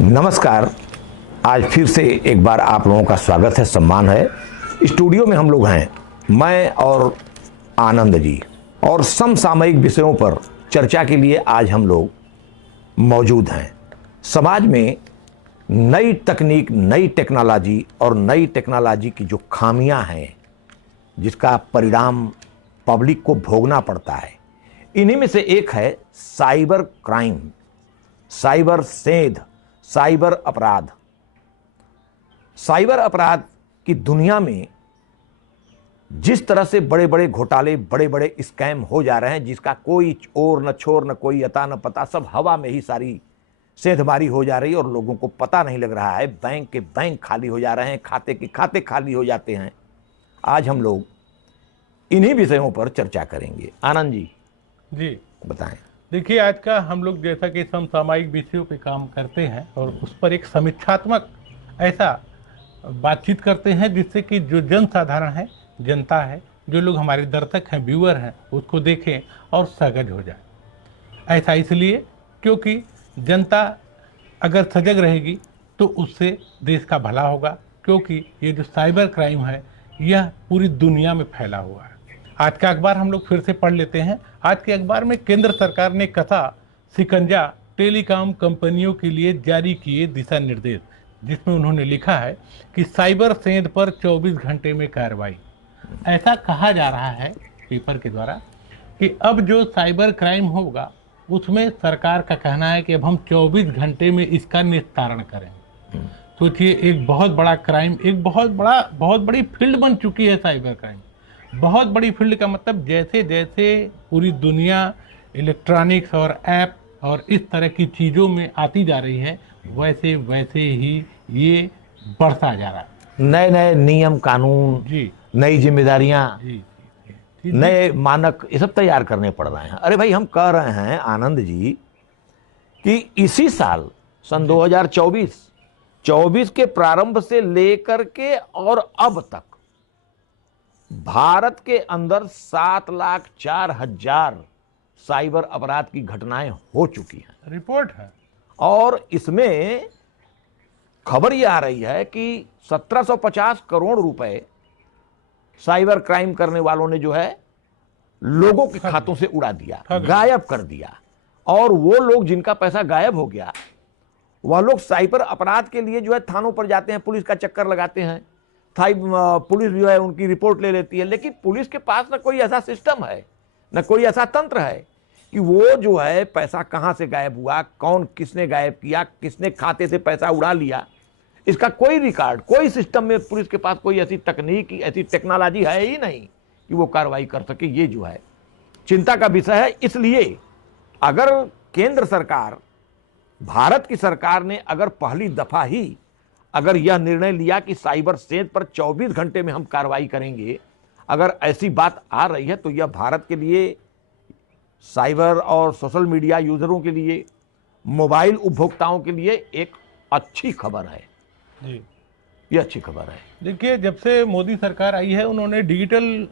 नमस्कार। आज फिर से एक बार आप लोगों का स्वागत है, सम्मान है। स्टूडियो में हम लोग हैं, मैं और आनंद जी, और समसामयिक विषयों पर चर्चा के लिए आज हम लोग मौजूद हैं। समाज में नई तकनीक, नई टेक्नोलॉजी और नई टेक्नोलॉजी की जो खामियां हैं, जिसका परिणाम पब्लिक को भोगना पड़ता है, इन्हीं में से एक है साइबर क्राइम, साइबर सेंध, साइबर अपराध। साइबर अपराध की दुनिया में जिस तरह से बड़े बड़े घोटाले, बड़े बड़े स्कैम हो जा रहे हैं, जिसका कोई ओर न छोर, न कोई अता न पता, सब हवा में ही सारी सेंधमारी हो जा रही है और लोगों को पता नहीं लग रहा है। बैंक के बैंक खाली हो जा रहे हैं, खाते के खाते खाली हो जाते हैं। आज हम लोग इन्हीं विषयों पर चर्चा करेंगे। आनंद जी जी बताएं। देखिए, आज का हम लोग जैसा कि समसामयिक विषयों पे काम करते हैं और उस पर एक समीक्षात्मक ऐसा बातचीत करते हैं जिससे कि जो जन साधारण है, जनता है, जो लोग हमारे दर्शक हैं, व्यूअर हैं, उसको देखें और सजग हो जाए। ऐसा इसलिए क्योंकि जनता अगर सजग रहेगी तो उससे देश का भला होगा, क्योंकि ये जो साइबर क्राइम है यह पूरी दुनिया में फैला हुआ है। आज का अखबार हम लोग फिर से पढ़ लेते हैं। आज के अखबार में केंद्र सरकार ने कसा शिकंजा टेलीकॉम कंपनियों के लिए जारी किए दिशा निर्देश, जिसमें उन्होंने लिखा है कि साइबर सेंध पर 24 घंटे में कार्रवाई। ऐसा कहा जा रहा है पेपर के द्वारा कि अब जो साइबर क्राइम होगा उसमें सरकार का कहना है कि अब हम 24 घंटे में इसका निस्तारण करें। सोचिए, एक बहुत बड़ा क्राइम, एक बहुत बड़ी फील्ड बन चुकी है साइबर क्राइम। बहुत बड़ी फील्ड का मतलब जैसे जैसे पूरी दुनिया इलेक्ट्रॉनिक्स और ऐप और इस तरह की चीज़ों में आती जा रही है, वैसे वैसे ही ये बढ़ता जा रहा है। नए नए नियम कानून, जी, नई जिम्मेदारियां, जी, जी, नए मानक, ये सब तैयार करने पड़ रहे हैं। अरे भाई, हम कह रहे हैं आनंद जी कि इसी साल सन 2024 के प्रारंभ से लेकर के और अब तक भारत के अंदर 7,04,000 साइबर अपराध की घटनाएं हो चुकी हैं। रिपोर्ट है। और इसमें खबर यह आ रही है कि 1750 करोड़ रुपए साइबर क्राइम करने वालों ने जो है लोगों के खातों से उड़ा दिया, गायब कर दिया। और वो लोग जिनका पैसा गायब हो गया, वह लोग साइबर अपराध के लिए जो है थानों पर जाते हैं, पुलिस का चक्कर लगाते हैं। पुलिस जो है उनकी रिपोर्ट ले लेती है, लेकिन पुलिस के पास न कोई ऐसा सिस्टम है, न कोई ऐसा तंत्र है कि वो जो है पैसा कहां से गायब हुआ, कौन किसने गायब किया, किसने खाते से पैसा उड़ा लिया, इसका कोई रिकॉर्ड, कोई सिस्टम में पुलिस के पास कोई ऐसी तकनीक, ऐसी टेक्नोलॉजी है ही नहीं कि वो कार्रवाई कर सके। ये जो है चिंता का विषय है। इसलिए अगर केंद्र सरकार, भारत की सरकार ने अगर पहली दफा ही अगर यह निर्णय लिया कि साइबर सेंध पर 24 घंटे में हम कार्रवाई करेंगे, अगर ऐसी बात आ रही है, तो यह भारत के लिए, साइबर और सोशल मीडिया यूजरों के लिए, मोबाइल उपभोक्ताओं के लिए एक अच्छी खबर है। जी, ये अच्छी खबर है। देखिए, जब से मोदी सरकार आई है उन्होंने डिजिटल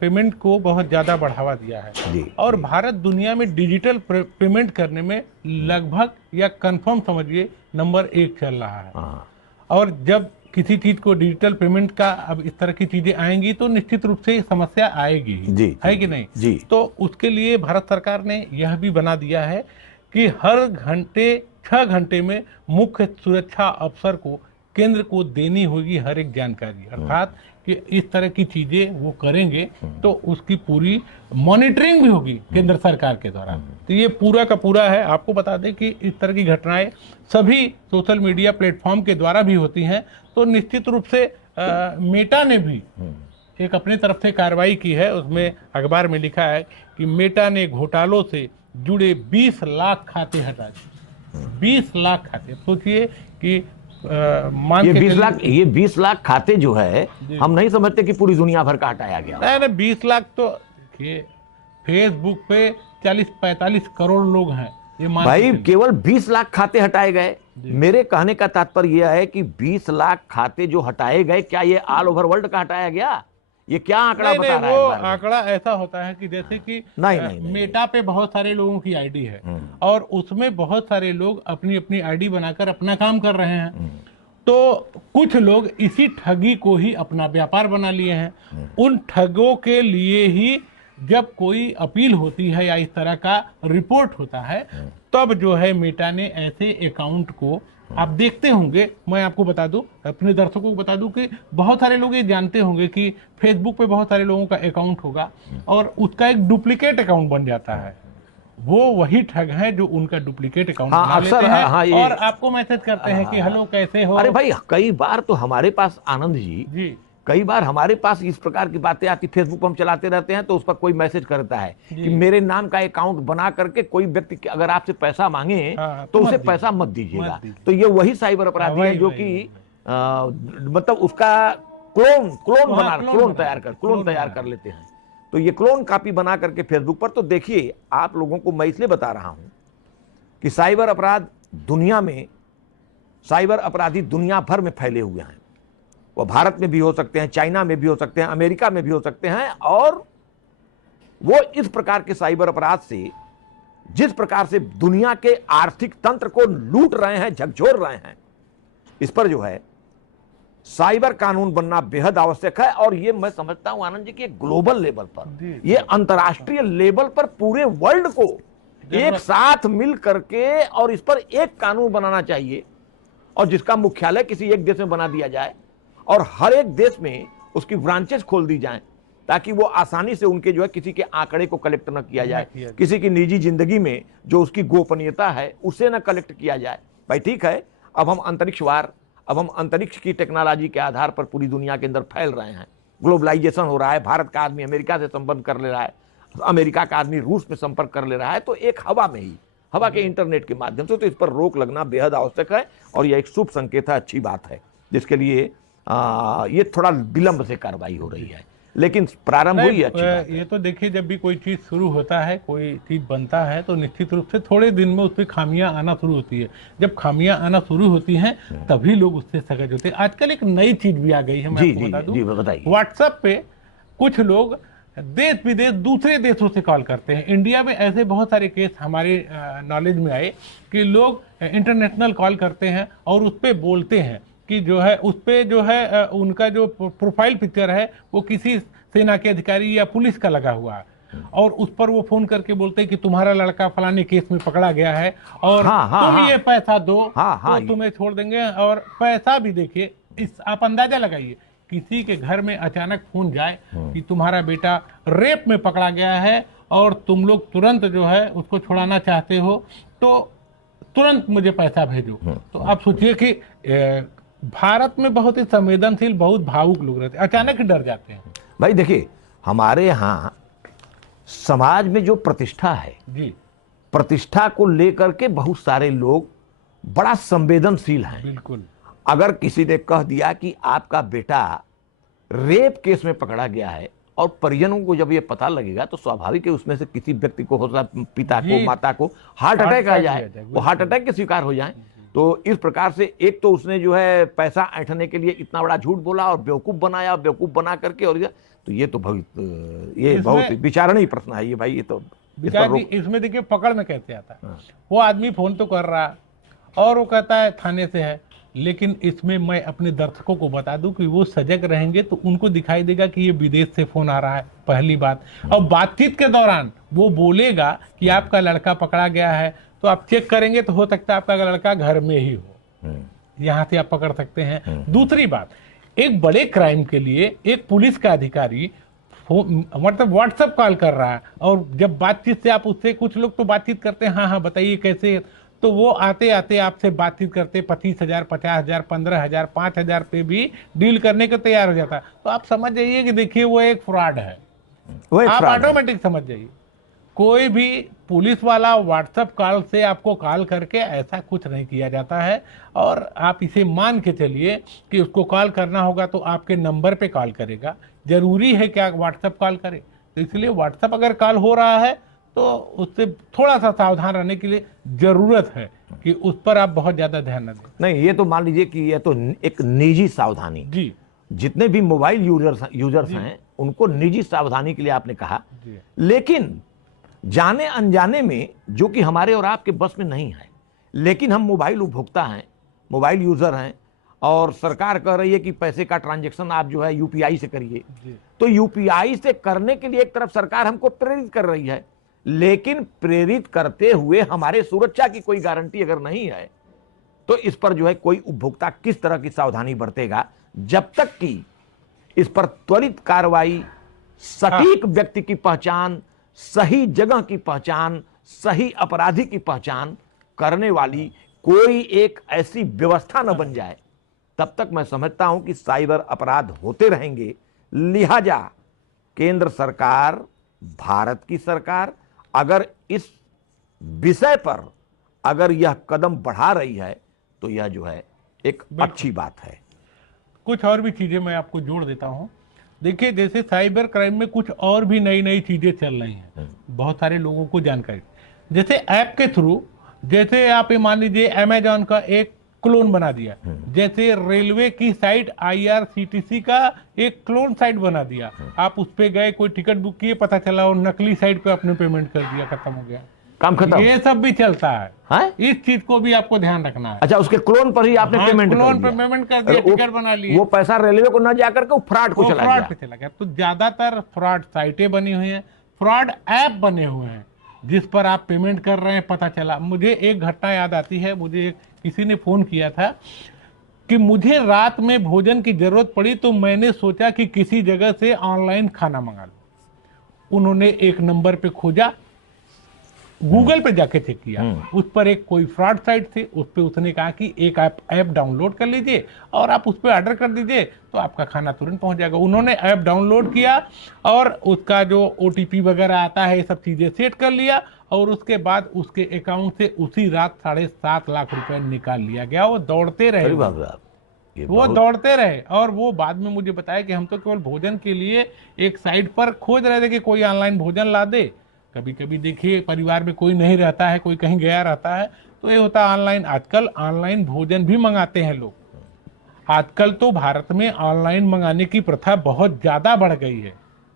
पेमेंट को बहुत ज़्यादा बढ़ावा दिया है। जी, और भारत दुनिया में डिजिटल पेमेंट करने में लगभग या कंफर्म समझिए नंबर 1 चल रहा है। हाँ। और जब किसी चीज़ को डिजिटल पेमेंट का अब इस तरह की चीज़ें आएंगी तो निश्चित रूप से समस्या आएगी ही। जी, है कि नहीं? जी। तो उसके लिए भारत सरकार ने यह भी बना दिया है कि हर घंटे 6 घंटे में मुख्य सुरक्षा अफसर को, केंद्र को देनी होगी हर एक जानकारी। अर्थात कि इस तरह की चीजें वो करेंगे तो उसकी पूरी मॉनिटरिंग भी होगी केंद्र सरकार के द्वारा। तो ये पूरा का पूरा है। आपको बता दें कि इस तरह की घटनाएं सभी सोशल मीडिया प्लेटफॉर्म के द्वारा भी होती हैं। तो निश्चित रूप से मेटा ने भी एक अपनी तरफ से कार्रवाई की है। उसमें अखबार में लिखा है कि मेटा ने घोटालों से जुड़े 20 लाख खाते हटा दिए। 20 लाख खाते। सोचिए कि ये 20 लाख खाते जो है, हम नहीं समझते कि पूरी दुनिया भर का हटाया गया। नहीं, 20 लाख तो देखिए, फेसबुक पे 40-45 करोड़ लोग हैं। ये भाई, केवल 20 लाख खाते हटाए गए। मेरे कहने का तात्पर्य यह है कि 20 लाख खाते जो हटाए गए, क्या ये ऑल ओवर वर्ल्ड का हटाया गया? ये क्या आंकड़ा नहीं बता नहीं, रहा है वो एक बार में? आंकड़ा ऐसा होता है कि जैसे कि नहीं। मेटा पे बहुत सारे लोगों की आईडी है और उसमें बहुत सारे लोग अपनी अपनी आईडी बनाकर अपना काम कर रहे हैं। तो कुछ लोग इसी ठगी को ही अपना व्यापार बना लिए हैं। उन ठगों के लिए ही जब कोई अपील होती है या इस तरह का रिपोर्ट होता है, तब जो है मेटा ने ऐसे अकाउंट को, आप देखते होंगे, मैं आपको बता दूं, अपने दर्शकों को बता दूं कि बहुत सारे लोग ये जानते होंगे कि फेसबुक पे बहुत सारे लोगों का अकाउंट होगा और उसका एक डुप्लीकेट अकाउंट बन जाता है। वो वही ठग हैं जो उनका डुप्लीकेट अकाउंट हाँ, बना अक्सर, लेते हैं हाँ, ये, और आपको मैसेज करते हैं कि हेलो कैसे हो। अरे भाई, कई बार तो हमारे पास आनंद जी कई बार हमारे पास इस प्रकार की बातें आती, फेसबुक पर हम चलाते रहते हैं तो उस पर कोई मैसेज करता है कि मेरे नाम का अकाउंट बना करके कोई व्यक्ति अगर आपसे पैसा मांगे हाँ, तो तो उसे मत पैसा मत दीजिएगा। मत दीजिए। तो ये वही साइबर अपराधी है जो कि मतलब उसका क्लोन तैयार कर लेते हैं। तो ये क्लोन कॉपी बना करके फेसबुक पर, तो देखिए आप लोगों को मैं इसलिए बता रहा हूं कि साइबर अपराध दुनिया में, साइबर अपराधी दुनिया भर में फैले हुए हैं। वो भारत में भी हो सकते हैं, चाइना में भी हो सकते हैं, अमेरिका में भी हो सकते हैं। और वो इस प्रकार के साइबर अपराध से, जिस प्रकार से दुनिया के आर्थिक तंत्र को लूट रहे हैं, झकझोर रहे हैं, इस पर जो है साइबर कानून बनना बेहद आवश्यक है। और ये मैं समझता हूं आनंद जी की ग्लोबल लेवल पर, ये अंतर्राष्ट्रीय लेवल पर पूरे वर्ल्ड को एक साथ मिल करके और इस पर एक कानून बनाना चाहिए और जिसका मुख्यालय किसी एक देश में बना दिया जाए और हर एक देश में उसकी ब्रांचेस खोल दी जाएं ताकि वो आसानी से उनके जो है किसी के आंकड़े को कलेक्ट न किया जाए, किसी की निजी जिंदगी में जो उसकी गोपनीयता है उसे न कलेक्ट किया जाए। भाई ठीक है, अब हम अंतरिक्ष की टेक्नोलॉजी के आधार पर पूरी दुनिया के अंदर फैल रहे हैं, ग्लोबलाइजेशन हो रहा है, भारत का आदमी अमेरिका से संबंध कर ले रहा है, अमेरिका का आदमी रूस में संपर्क कर ले रहा है, तो एक हवा के इंटरनेट के माध्यम से, तो इस पर रोक लगना बेहद आवश्यक है और यह एक शुभ संकेत है, अच्छी बात है, जिसके लिए ये थोड़ा विलंब से कार्रवाई हो रही है, लेकिन प्रारंभ हुई अच्छी बात है। ये तो देखिए, जब भी कोई चीज शुरू होता है, कोई चीज बनता है, तो निश्चित रूप से थोड़े दिन में उसमें खामियां आना शुरू होती है। जब खामियां आना शुरू होती हैं तभी लोग उससे सजग होते हैं। आजकल एक नई चीज भी आ गई है, मैं आपको बता दूं, बताइए। व्हाट्सएप पे कुछ लोग देश विदेश दूसरे देशों से कॉल करते हैं। इंडिया में ऐसे बहुत सारे केस हमारे नॉलेज में आए कि लोग इंटरनेशनल कॉल करते हैं और उस पर बोलते हैं कि जो है उस पे जो है उनका जो प्रोफाइल पिक्चर है वो किसी सेना के अधिकारी या पुलिस का लगा हुआ है और उस पर वो फोन करके बोलते हैं कि तुम्हारा लड़का फलाने केस में पकड़ा गया है और तुम ये पैसा दो तो तुम्हें छोड़ देंगे। और पैसा भी देखिए, इस आप अंदाजा लगाइए, किसी के घर में अचानक फोन जाए कि तुम्हारा बेटा रेप में पकड़ा गया है और तुम लोग तुरंत जो है उसको छुड़ाना चाहते हो तो तुरंत मुझे पैसा भेजो। तो आप सोचिए कि भारत में बहुत ही संवेदनशील, बहुत भावुक लोग रहते हैं, अचानक ही डर जाते हैं। भाई देखिए, हमारे यहाँ समाज में जो प्रतिष्ठा है जी, प्रतिष्ठा को लेकर के बहुत सारे लोग बड़ा संवेदनशील हैं। बिल्कुल। अगर किसी ने कह दिया कि आपका बेटा रेप केस में पकड़ा गया है और परिजनों को जब ये पता लगेगा तो स्वाभाविक है उसमें से किसी व्यक्ति को, हो सकता पिता को, माता को हार्ट अटैक आ जाए, वो हार्ट अटैक के शिकार हो जाए। तो इस प्रकार से एक तो उसने जो है पैसा ऐंठने के लिए इतना बड़ा झूठ बोला और बेवकूफ बनाया, बेवकूफ बना करके, और तो ये तो बहुत विचारणीय प्रश्न है ये भाई। ये तो इसमें देखिए पकड़ में कैसे आता है। वो आदमी फोन तो कर रहा और वो कहता है थाने से है, लेकिन इसमें मैं अपने दर्शकों को बता दूं कि वो सजग रहेंगे तो उनको दिखाई देगा कि ये विदेश से फोन आ रहा है, पहली बात। और बातचीत के दौरान वो बोलेगा कि आपका लड़का पकड़ा गया है, तो आप चेक करेंगे तो हो सकता है आपका लड़का घर में ही हो, यहां से आप पकड़ सकते हैं। दूसरी बात, एक बड़े क्राइम के लिए एक पुलिस का अधिकारी मतलब व्हाट्सएप कॉल कर रहा है और जब बातचीत से आप उससे, कुछ लोग तो बातचीत करते हैं, हाँ बताइए कैसे, तो वो आते आते आपसे बातचीत करते 25,000, 50,000, 15,000, 5,000 पे भी डील करने को तैयार हो जाता है। तो आप समझ जाइए कि देखिए वो एक फ्रॉड है, आप ऑटोमेटिक समझ जाइए। कोई भी पुलिस वाला व्हाट्सएप कॉल से आपको कॉल करके ऐसा कुछ नहीं किया जाता है और आप इसे मान के चलिए कि उसको कॉल करना होगा तो आपके नंबर पे कॉल करेगा। जरूरी है क्या व्हाट्सएप कॉल करे? तो इसलिए व्हाट्सएप अगर कॉल हो रहा है तो उससे थोड़ा सा सावधान रहने के लिए जरूरत है कि उस पर आप बहुत ज्यादा ध्यान न दें। नहीं, ये तो मान लीजिए कि ये तो एक निजी सावधानी जी, जितने भी मोबाइल यूजर्स हैं उनको निजी सावधानी के लिए आपने कहा, जी। लेकिन जाने अनजाने में, जो कि हमारे और आपके बस में नहीं है, लेकिन हम मोबाइल उपभोक्ता हैं, मोबाइल यूजर हैं, और सरकार कह रही है कि पैसे का ट्रांजैक्शन आप जो है यूपीआई से करिए। तो यूपीआई से करने के लिए एक तरफ सरकार हमको प्रेरित कर रही है, लेकिन प्रेरित करते हुए हमारे सुरक्षा की कोई गारंटी अगर नहीं है, तो इस पर जो है कोई उपभोक्ता किस तरह की सावधानी बरतेगा, जब तक कि इस पर त्वरित कार्रवाई, सटीक व्यक्ति की पहचान, सही जगह की पहचान, सही अपराधी की पहचान करने वाली कोई एक ऐसी व्यवस्था न बन जाए, तब तक मैं समझता हूं कि साइबर अपराध होते रहेंगे। लिहाजा केंद्र सरकार, भारत की सरकार अगर इस विषय पर अगर यह कदम बढ़ा रही है, तो यह जो है एक अच्छी बात है। कुछ और भी चीजें मैं आपको जोड़ देता हूं। देखिए, जैसे साइबर क्राइम में कुछ और भी नई नई चीजें चल रही हैं, बहुत सारे लोगों को जानकारी, जैसे ऐप के थ्रू, जैसे आप ये मान लीजिए अमेजॉन का एक क्लोन बना दिया, जैसे रेलवे की साइट IRCTC का एक क्लोन साइट बना दिया, आप उस पे गए, कोई टिकट बुक किए, पता चला और नकली साइट पे आपने पेमेंट कर दिया, खत्म हो गया, काम खत्म। ये सब भी चलता है, है? इस चीज को भी आपको ध्यान रखना है। अच्छा, उसके क्लोन पर ही आपने पेमेंट कर क्लोन दिया, पे पेमेंट कर दिया, टिकट बना लिए, वो पैसा रेलवे को न जाकर के फ्रॉड को चला फ्रॉड गया। पे चला गया। तो ज्यादातर फ्रॉड साइटें बनी हुई हैं, फ्रॉड ऐप बने हुए हैं, जिस पर आप पेमेंट कर रहे हैं, पता चला। मुझे एक घटना याद आती है, मुझे किसी ने फोन किया था कि मुझे रात में भोजन की जरूरत पड़ी, तो मैंने सोचा कि किसी जगह से ऑनलाइन खाना मंगा लूं। उन्होंने एक नंबर पे खोजा, गूगल पे जाके चेक किया, उस पर एक कोई फ्रॉड साइट थी, उस पे उसने कहा कि एक ऐप डाउनलोड कर लीजिए और आप उस पे ऑर्डर कर दीजिए तो आपका खाना तुरंत पहुंच जाएगा। उन्होंने ऐप डाउनलोड किया और उसका जो OTP वगैरह आता है, ये सब चीजें सेट कर लिया, और उसके बाद उसके अकाउंट से उसी रात 7.5 लाख रुपए निकाल लिया गया। वो दौड़ते रहे, वो दौड़ते रहे, और वो बाद में मुझे बताया कि हम तो केवल भोजन के लिए एक साइट पर खोज रहे थे कि कोई ऑनलाइन भोजन ला दे। कभी कभी देखिए, परिवार में कोई नहीं रहता है, कोई कहीं गया रहता है, तो ये होता है ऑनलाइन। आजकल ऑनलाइन भोजन भी मंगाते हैं लोग। आजकल तो भारत में ऑनलाइन मंगाने की प्रथा बहुत ज्यादा बढ़ गई है।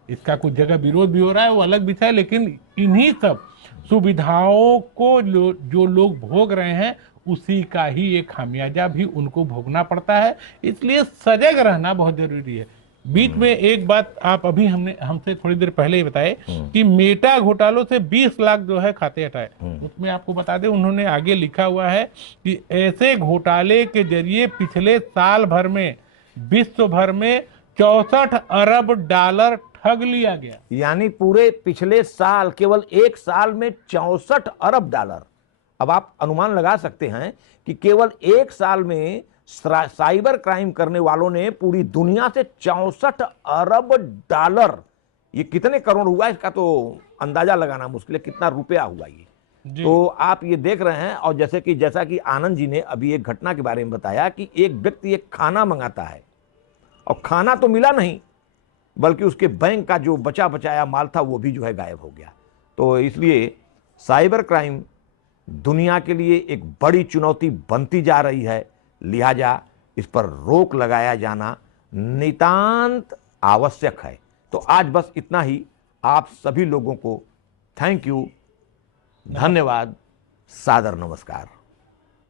इसका कुछ जगह विरोध भी हो रहा है, वो अलग विषय है, लेकिन इन्हीं सब सुविधाओं को जो लोग भोग रहे हैं, उसी का ही एक खामियाजा भी उनको भोगना पड़ता है। इसलिए सजग रहना बहुत जरूरी है। बीच में एक बात आप अभी हमसे थोड़ी देर पहले ही बताए कि मेटा घोटालों से 20 लाख जो है खाते हटाए। उसमें आपको बता दें, उन्होंने आगे लिखा हुआ है कि ऐसे घोटाले के जरिए पिछले साल भर में विश्व भर में 64 अरब डॉलर ठग लिया गया। यानी पूरे पिछले साल, केवल एक साल में 64 अरब डॉलर। अब आप अनुमान लगा सकते हैं कि केवल एक साल में साइबर क्राइम करने वालों ने पूरी दुनिया से 64 अरब डॉलर, ये कितने करोड़ हुआ इसका तो अंदाजा लगाना मुश्किल है, कितना रुपया हुआ ये। तो आप ये देख रहे हैं। और जैसा कि आनंद जी ने अभी एक घटना के बारे में बताया कि एक व्यक्ति एक खाना मंगाता है और खाना तो मिला नहीं, बल्कि उसके बैंक का जो बचा बचाया माल था वो भी जो है गायब हो गया। तो इसलिए साइबर क्राइम दुनिया के लिए एक बड़ी चुनौती बनती जा रही है। लिहाजा इस पर रोक लगाया जाना नितांत आवश्यक है। तो आज बस इतना ही। आप सभी लोगों को थैंक यू, धन्यवाद, सादर नमस्कार।